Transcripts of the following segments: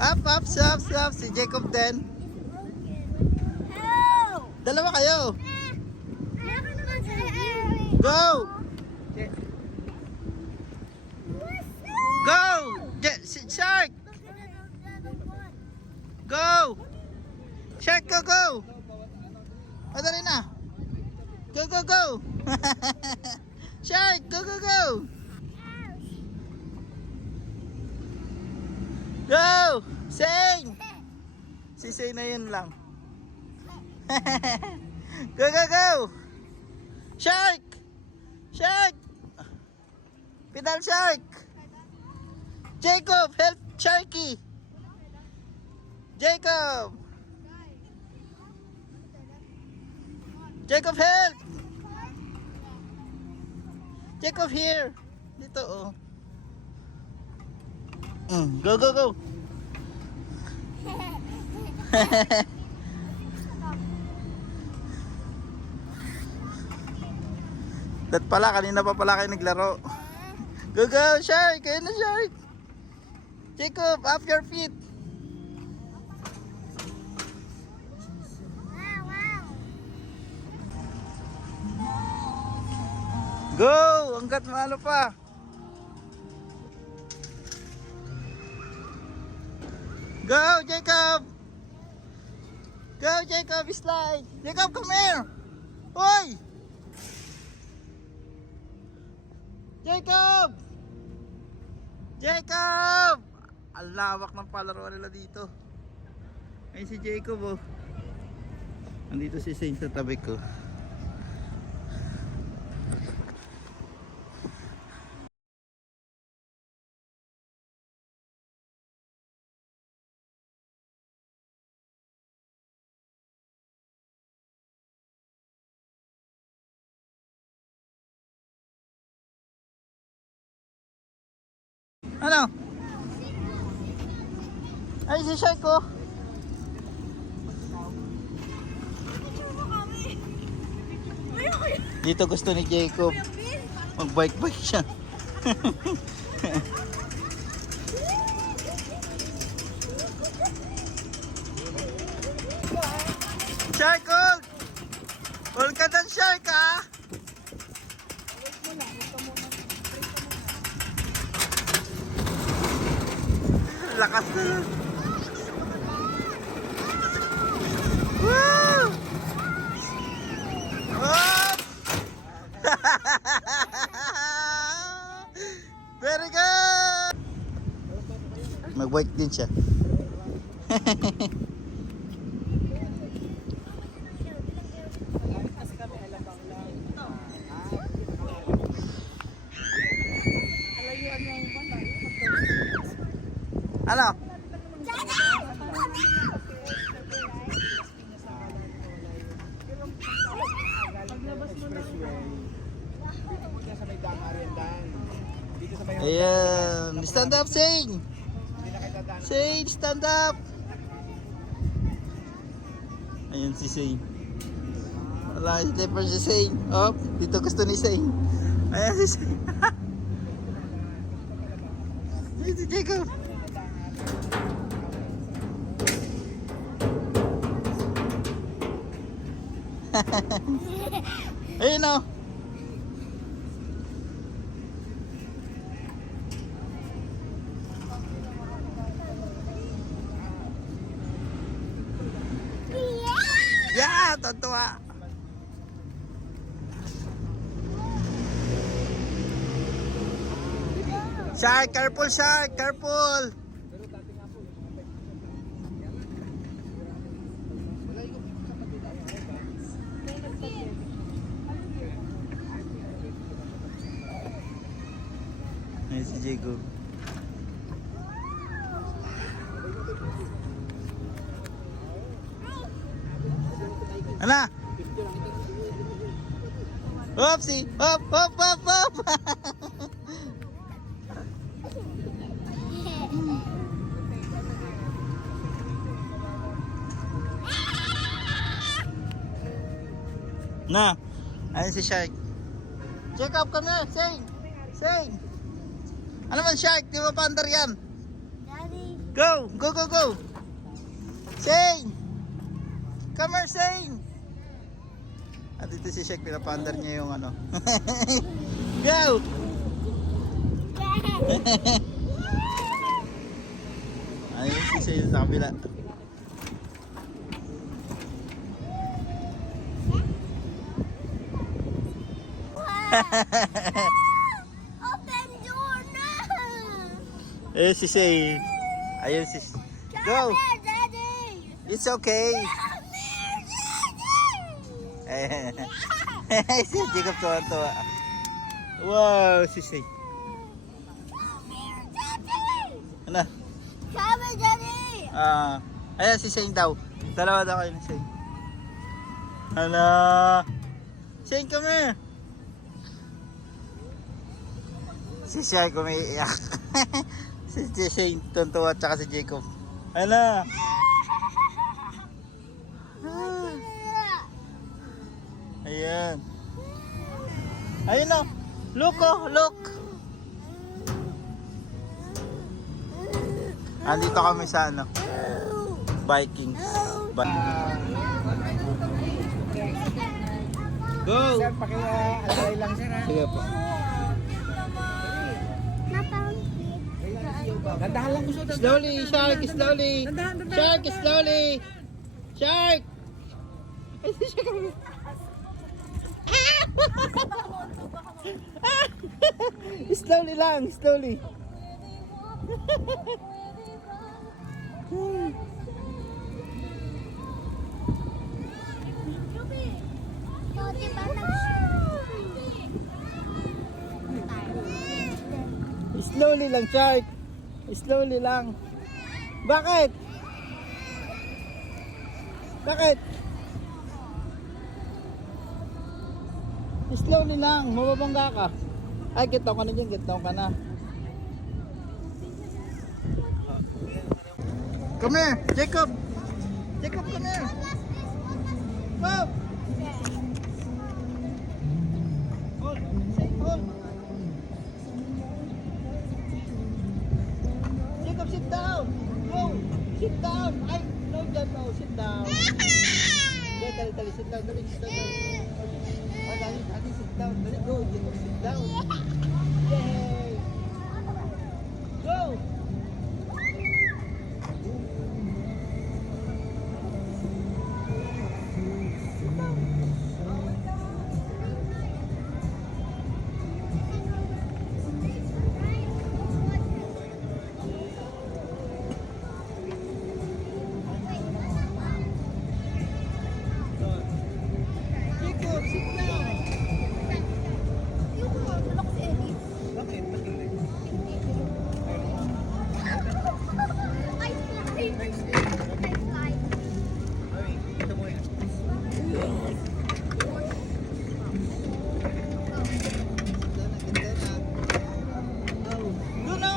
Up, up, stop, stop. Si Jacob din. Help! Dalawa kayo. Ayaw ka naman sa Go! Go! Shark! Go! Shark, go, go! Madali na. Go, go, go! Shark, go, go, go! Go! Sing! Si Sing na yun lang. Go, go, go! Shark! Shark! Pedal Shark! Jacob, help Sharky! Jacob! Jacob, help! Jacob, here! Dito, oh. Go, go, go! Dat pala, kanina pa pala kayo naglaro. Go, go, Shark! Kayo na, Shark! Jacob, up your feet! Go! Hanggat maano pa! Go, Jacob! Go, Jacob! Slide! Jacob, come here! Hoy! Jacob! Jacob! Ang lawak ng palaruan nila dito. Ayun si Jacob, oh. Nandito si Saint sa tabi ko. Ano? Ay, si Shark ko. Dito gusto ni Jacob. Mag-bike-bike siya. Shark, hold! Hold ka dun, Shark, ha? Lakas na. Woo! Oh! Very good! Mag-bike din siya. Ano? Ayan, stand up, Sing! Sing, stand up! Ayan si Sing. Wala si Dipper si Sing. Oh, dito gusto ni Sing. Ayan si Sing. Ayan si Jacob. Ayun o. Yeah, tontuwa. Shark, careful, Shark, careful. Ayan si Jacob. Ano? Oopsie! Hop! Hop! Hop! Hop! Na! Ayan si Shark. Jacob, come here! Sing! Sing! Ano man, Shark? Di ba paandar yan? Daddy. Go! Go, go, go! Shane! Come here, Shane! Dito si Shek, pinapandar niya yung ano. Go! Ayun si Shane sa kabila. Open door now! Ayun si Shane. Ayun si... Go! Come here, Daddy! It's okay. Come here, Daddy! Si Jacob tuwa-tuwa. Wow, si Shane. Come here, Daddy! Ano? Come here, Daddy! Ayan si Shane daw. Dalawa daw kayo ni Shane. Ano? Shane, come here. Si Shane kumiiyak. Si Shane tuntua at saka si Jacob. Ano? Ayan. Ayun o. Look oh, look. Andito kami sa ano? Vikings. Go! Sir, paki-alay lang sir ha. Sige po. Dandahan lang gusto. Slowly, shark, slowly. Shark, slowly. Shark! Ay, si Shark. Slowly lang, slowly. Slowly lang, Shark. Slowly lang. Bakit? Bakit? Slowly lang, mababangga ka. Ay, gitaw ka na dyan, gitaw ka na. Come here, Jacob. Jacob, come here. Wow. Hold, say hold. Jacob, sit down. Go, sit down. Ay, no, dyan, no, sit down. Dali, dali, sit down, dali, sit down. Oh, dali, sit down. Dali, go, Jacob, sit down. Yay! Go! Jacob, sit down. Bakit? Ay, ito mo yan. Ganda na. Oh, go na.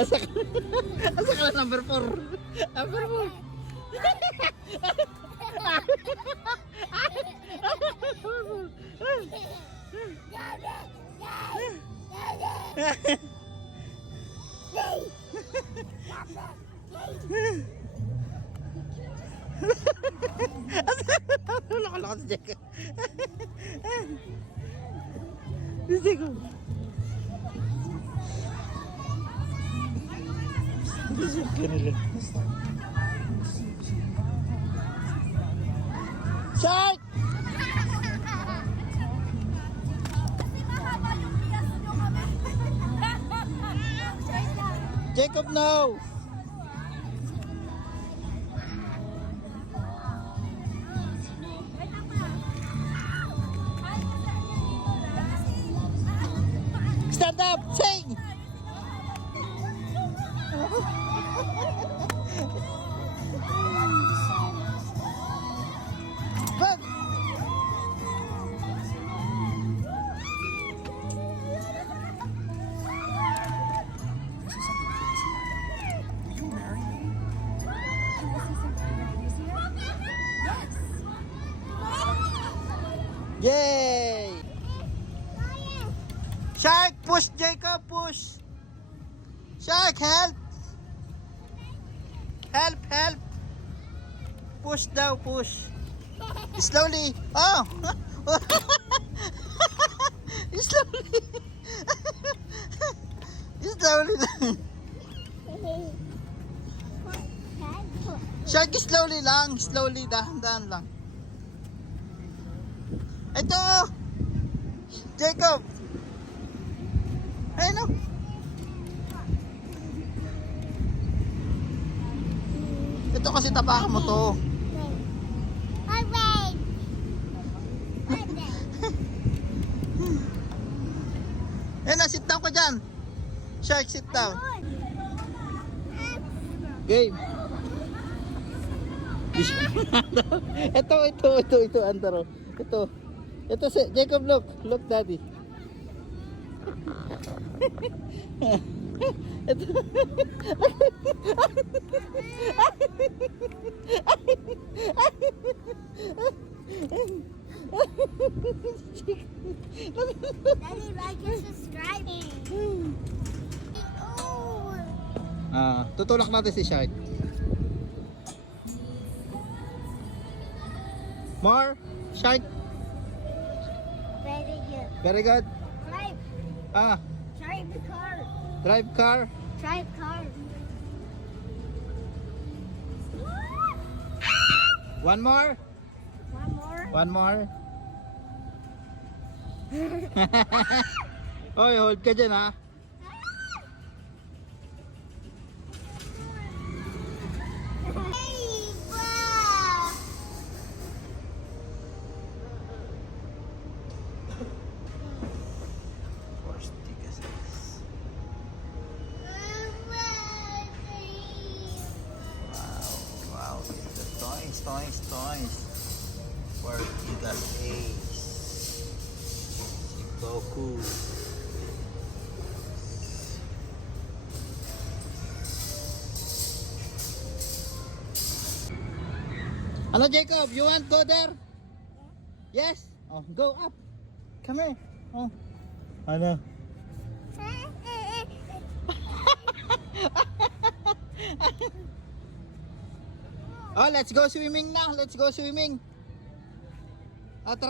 Asa ka na number 4? Number 4. Loko-loko si Jacob. Si Jacob. Bisip ka nila. Shark! Jacob, no! Stand up! Sing! Run! Yay! Shark, push Jacob, push. Shark, help. Help, help. Push daw, push. Slowly. Oh. Slowly. Slowly lang. Shark, slowly lang. Slowly, dahan-dahan lang. Ito. Jacob. Ayun o. Ito kasi tapakan mo to. Ayun na, sit down ka dyan. Shark, sit down. Game. Ito, Antaro. Ito, Jacob, look. Look, daddy. Ito. Daddy, like and subscribe. Tutulak natin si Shark. More, Shark. Very good. Very good. Drive. Drive the car. Drive car. Drive car. One more. One more. One more. Oy, hold ka dyan, ha. Hey, wow. Wow, the toys. For the Ace. Si Goku. Hello, Jacob, you want go there? Yes? Oh, go up. Come here. Oh. Ano? Oh, let's go swimming na. Let's go swimming. Tara.